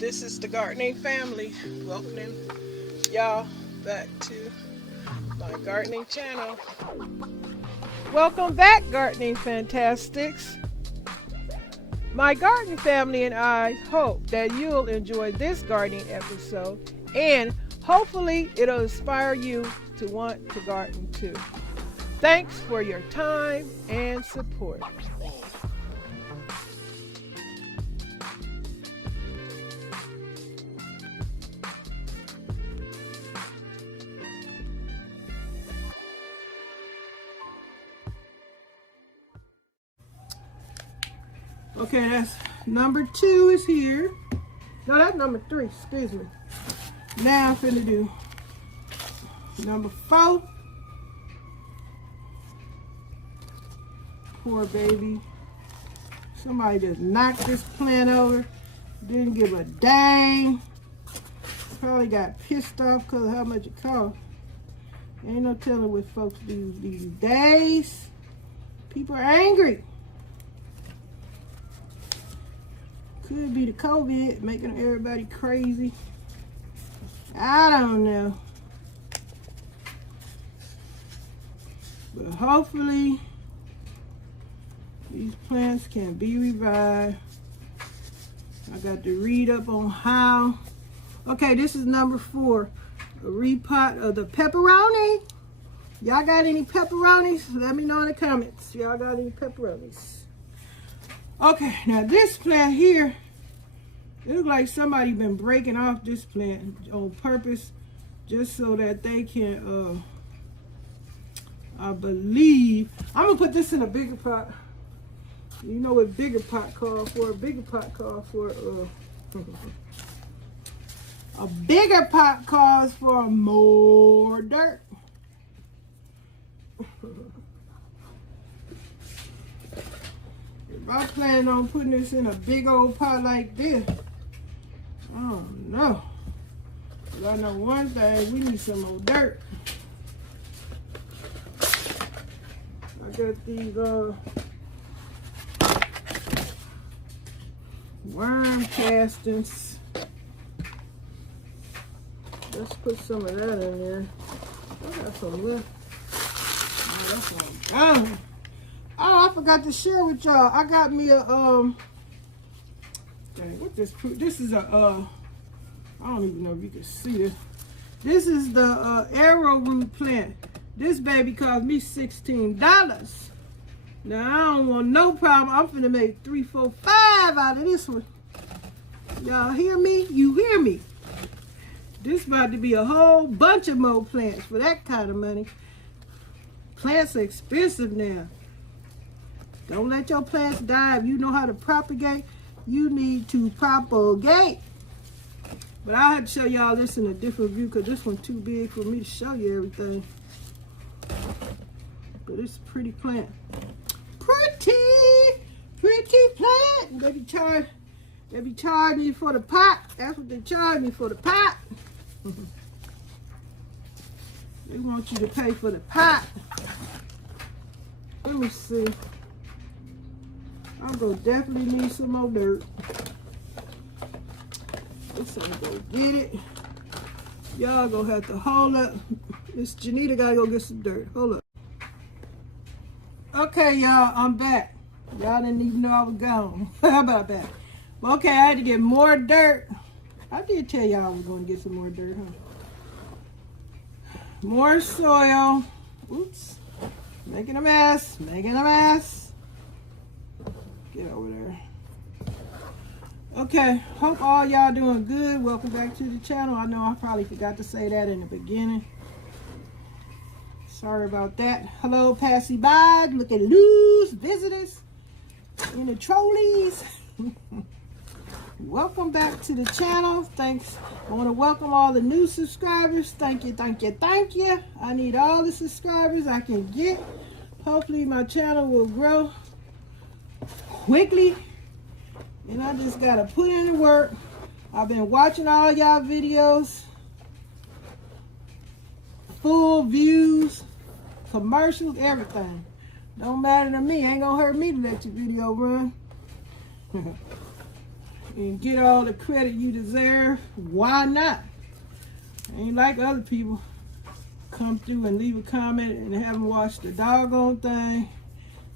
This is the gardening family. Welcoming y'all back to my gardening channel. Welcome back, gardening fantastics. My garden family and I hope that you'll enjoy this gardening episode, and hopefully it'll inspire you to want to garden too. Thanks for your time and support. Okay, that's number 2 is here. No, that's number 3, excuse me. Now I'm finna do number 4. Poor baby. Somebody just knocked this plant over. Didn't give a dang. Probably got pissed off because of how much it cost. Ain't no telling what folks do these days. People are angry. Could be the COVID making everybody crazy. I don't know. But hopefully these plants can be revived. I got to read up on how. Okay, this is number 4. A repot of the pepperoni. Y'all got any pepperonis? Let me know in the comments. Y'all got any pepperonis? Okay, now this plant here, it looks like somebody been breaking off this plant on purpose just so that they can, I believe, I'm gonna put this in a bigger pot. You know what bigger pot calls for? A bigger pot calls for, a bigger pot calls for more dirt. If I plan on putting this in a big old pot like this, I don't know. But I know one thing, we need some more dirt. I got these worm castings. Let's put some of that in there. I got some left. Oh, that's all gone. Oh, I forgot to share with y'all. I got me a dang, what this is a I don't even know if you can see this. This is the arrowroot plant. This baby cost me $16. Now I don't want no problem. I'm finna make 3, 4, 5 out of this one. Y'all hear me? You hear me? This about to be a whole bunch of more plants for that kind of money. Plants are expensive now. Don't let your plants die. If you know how to propagate, you need to propagate. But I had to show y'all this in a different view because this one's too big for me to show you everything. But it's a pretty plant. Pretty plant. They be charging me for the pot. That's what they charge me for the pot. They want you to pay for the pot. Let me see. I'm gonna definitely need some more dirt. This ain't gonna get it. Y'all gonna have to hold up. Miss Janita gotta go get some dirt. Hold up. Okay, y'all, I'm back. Y'all didn't even know I was gone. How about that? Well, okay, I had to get more dirt. I did tell y'all I was gonna get some more dirt, huh? More soil. Oops. Making a mess. Making a mess. Get over there. Okay, hope all y'all doing good. Welcome back to the channel. I know I probably forgot to say that in the beginning. Sorry about that. Hello, passy by. Look at loose visitors in the trolleys. Welcome back to the channel. Thanks. I want to welcome all the new subscribers. Thank you, thank you, thank you. I need all the subscribers I can get. Hopefully my channel will grow quickly, and I just gotta put in the work. I've been watching all y'all videos, full views, commercials, everything. Don't matter to me. Ain't gonna hurt me to let your video run. and get all the credit you deserve, why not? Ain't like other people come through and leave a comment and haven't watched the doggone thing,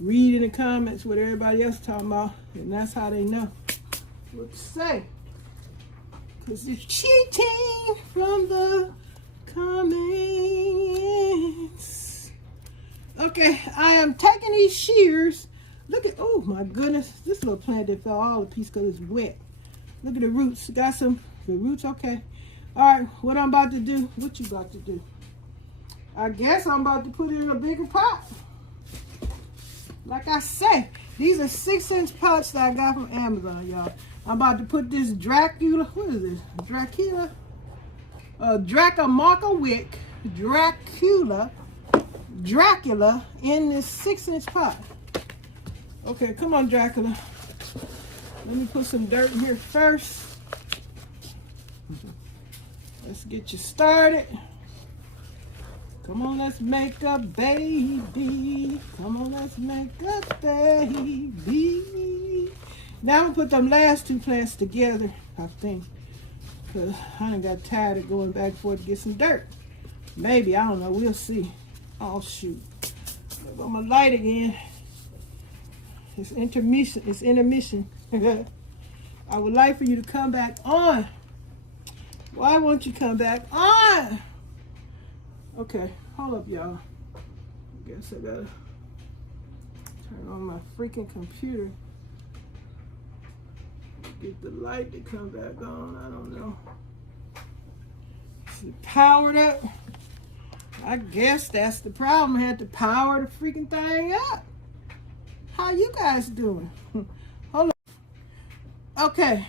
read in the comments what everybody else talking about, and that's how they know what to say. Because it's cheating from the comments. Okay, I am taking these shears. Look at, oh my goodness, this little plant that fell all to pieces because it's wet. Look at the roots. Got some, the roots, okay. All right, what I'm about to do, what you about to do? I guess I'm about to put it in a bigger pot. Like I say, these are 6-inch pots that I got from Amazon, y'all. I'm about to put this Dracula, what is this? Dracula? Dracula in this 6-inch pot. Okay, come on, Dracula. Let me put some dirt in here first. Let's get you started. Come on, let's make a baby. Come on, let's make a baby. Now I'm gonna put them last 2 plants together, I think. Because I done got tired of going back and forth to get some dirt. Maybe, I don't know, we'll see. Oh shoot. I'm gonna light again. It's intermission. It's intermission. I would like for you to come back on. Why won't you come back on? Okay, hold up, y'all. I guess I gotta turn on my freaking computer. Get the light to come back on. I don't know. Is it powered up? I guess that's the problem. I had to power the freaking thing up. How you guys doing? Hold on. Okay,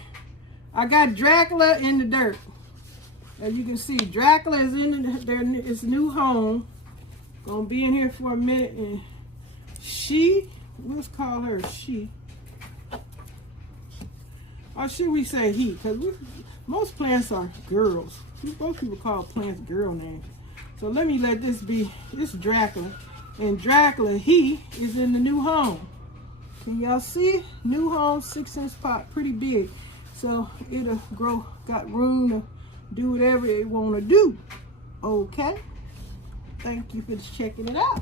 I got Dracula in the dirt. As you can see, Dracula is in his new home. Gonna be in here for a minute, and she, let's call her she. Or should we say he? Because most plants are girls. Most people call plants girl names. So let me let this be, this Dracula. And Dracula, he is in the new home. Can y'all see? New home, 6-inch pot, pretty big. So it'll grow, got room to do whatever it want to do. Okay? Thank you for checking it out.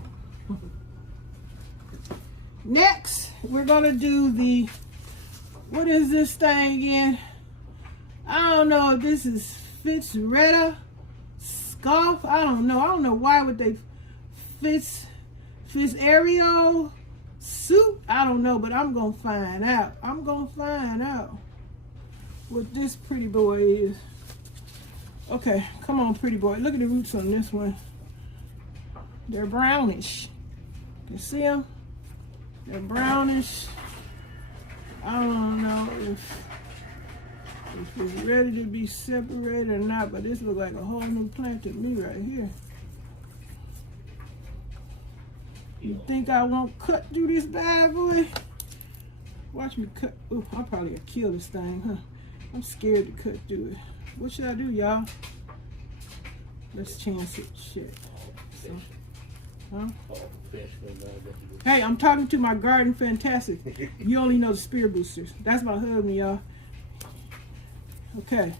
Next, we're going to do the, what is this thing again? I don't know if this is Fitzretta Scarf. I don't know why would they Fitzarial suit. I don't know, but I'm going to find out. I'm going to find out what this pretty boy is. Okay, come on, pretty boy. Look at the roots on this one. They're brownish. You see them? They're brownish. I don't know if it's ready to be separated or not, but this looks like a whole new plant to me right here. You think I won't cut through this bad boy? Watch me cut. Ooh, I'll probably kill this thing, huh? I'm scared to cut through it. What should I do, y'all? Let's chance it. Shit. So, huh? Hey, I'm talking to my garden fantastic. You only know the spear boosters. That's my husband, y'all. Okay.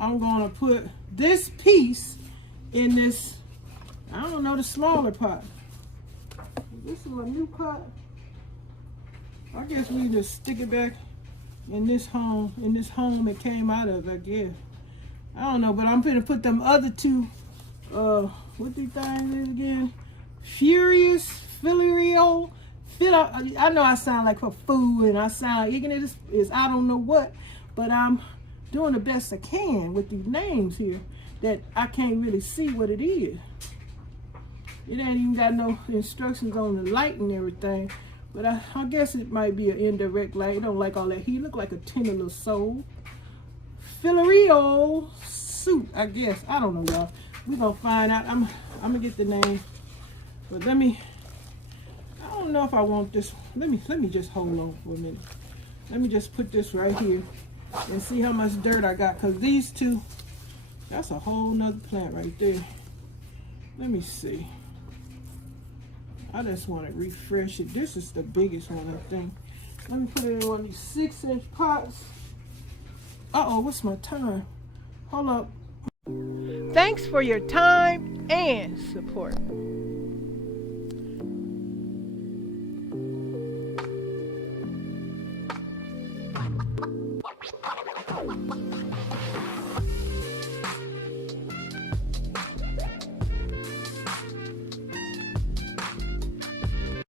I'm gonna put this piece in this, I don't know, the smaller pot. This is my new pot. I guess we just stick it back in this home it came out of, I guess. I don't know, but I'm gonna put them other 2, what these things is again? Furious, Filial, I know I sound like a fool and I sound ignorant as I don't know what, but I'm doing the best I can with these names here that I can't really see what it is. It ain't even got no instructions on the light and everything. But I guess it might be an indirect light. It don't like all that heat. Look like a tender little soul. Filario suit, I guess. I don't know, y'all. We're gonna find out. I'm gonna get the name. But I don't know if I want this. Let me just hold on for a minute. Let me just put this right here and see how much dirt I got. Cause these 2, that's a whole nother plant right there. Let me see. I just want to refresh it. This is the biggest one, I think. Let me put it in one of these 6-inch pots. Uh-oh, what's my time? Hold up. Thanks for your time and support.